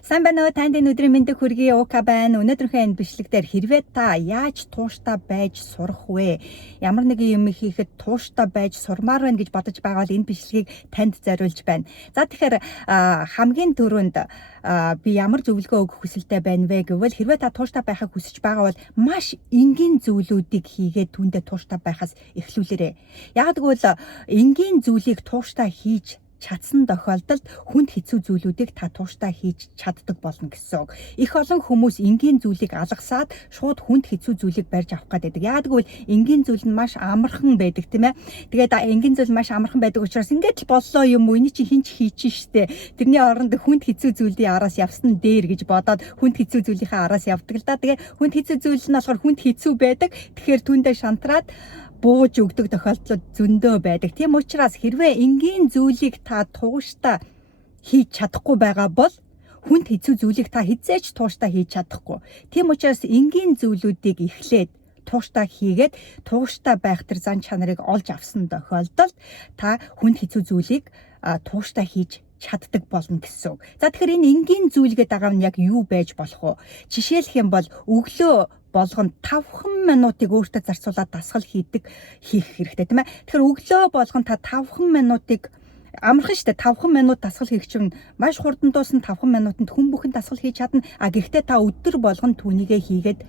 Сайн байна уу? Танд энэ өдрийн мэндийг хүргэе. Ука байна. Өнөөдрийнхөө энэ бичлэгтэр хэрвээ та яаж тууштай байж сурах вэ? Ямар нэгэн юм хийхэд тууштай байж сурмаар байна гэж бодож байгаа бол энэ бичлэгийг танд зориулж байна. За тэгэхээр хамгийн түрүүнд би ямар зөвлөгөө өгөх хүсэлтэй байна вэ гэвэл хэрвээ та тууштай байхыг хүсэж байгаа бол маш энгийн зүйлүүдийг хийгээд түүндээ тууштай байхаас эхлүүлээрэй. Яг гэвэл энгийн зүйлийг тууштай хийж чадсан тохиолдолд хүнд хэцүү зүйлүүдийг та тууштай хийж чаддаг болно гэсэн үг. Их олон хүмүүс энгийн зүйлийг алгасаад шууд хүнд хэцүү зүйлийг барьж авах гэдэг. Яг гэвэл энгийн зүйл нь маш амархан байдаг тийм ээ. Тэгээд энгийн зүйл маш амархан байдаг учраас ингээд л боллоо юм уу? Эний чи хинч хийчих штэ. Тэрний оронд хүнд хэцүү зүйлийн араас явсан дээр гэж бодоод хүнд хэцүү зүйлийнхээ араас явдаг л да. Тэгээд хүнд хэцүү зүйл нь болохоор хүнд хэцүү байдаг. Тэгэхээр түүндээ шантраад бууж өгдөг тохиолдлууд зөндөө байдаг. Тийм учраас хэрвээ энгийн зүйлийг та тууштай хийж чадахгүй байгаа бол хүнд хэцүү зүйлийг та хизээч тууштай хийж чадахгүй. Тийм учраас энгийн зүйлүүдийг эхлээд тууштай хийгээд тууштай байх тэр зан чанарыг олж авсан тохиолдолд та хүнд хэцүү зүйлийг тууштай хийж чаддаг болно гэсэн үг. За тэгэхээр энэ энгийн зүйл гэдэг аав нь яг юу байж болох вэ? Жишээлх юм бол өглөө болгонд 5 минутыг өөртөө зарцуулаад дасгал хийх хэрэгтэй тийм ээ. Тэгэхээр өглөө болгон та 5 минутыг амархан штэ 5 минут дасгал хийх чинь маш хурдан дуусна. 5 минутанд хүн бүхэн дасгал хийж чадна. Гэхдээ та өдөр болгон түүнийгээ хийгээд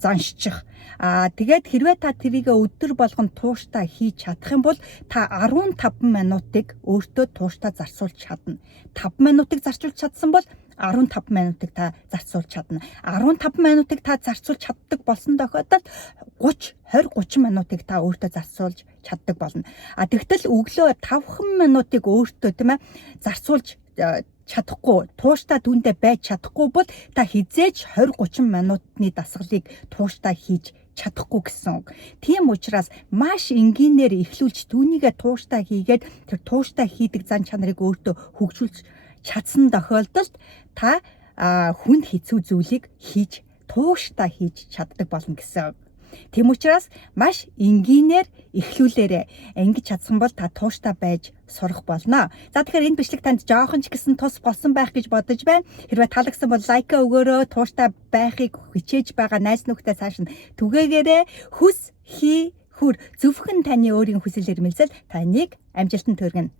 заншчих. Тэгээд хэрвээ та тэрийг өдөр болгон тууштай хийж чадах юм бол та 15 минутыг өөртөө тууштай зарцуулж чадна. 5 минутыг зарцуулж чадсан бол 15 минутыг та зарцуулж чадна. 15 минутыг та зарцуулж чаддаг болсон тохиолдолд 20-30 минутыг та өөртөө зарцуулж чаддаг болно. Тэгтэл өглөө 5 минутыг өөртөө тийм ээ зарцуулж чадахгүй, тууштай түүндээ байж чадахгүй бол та хизээч 20-30 минутны дасгалыг тууштай хийж чадахгүй гэсэн үг. Тийм учраас маш энгийнээр эхлүүлж түүнийгээ тууштай хийгээд тэр тууштай хийдэг зан чанарыг өөртөө хөгжүүлж чадсан тохиолдолд та хүнд хэцүү зүйлийг хийж тууштай хийж чаддаг болно гэсэн үг. Тийм учраас маш энгийнээр эхлүүлээрэй. Ингэж чадсан бол та тууштай байж сурах болно. За тэгэхээр энэ бичлэг танд жоохон ч гэсэн тус болсон байх гэж бодож байна. Хэрвээ таалагдсан бол лайк өгөөрэй. Тууштай байхыг хичээж байгаа найз нөхдөд цааш нь түгээгээрэй. Хүс хий хүр зөвхөн таны өөрийн хүсэл эрмэлзэл таныг амжилтанд хүргэнэ.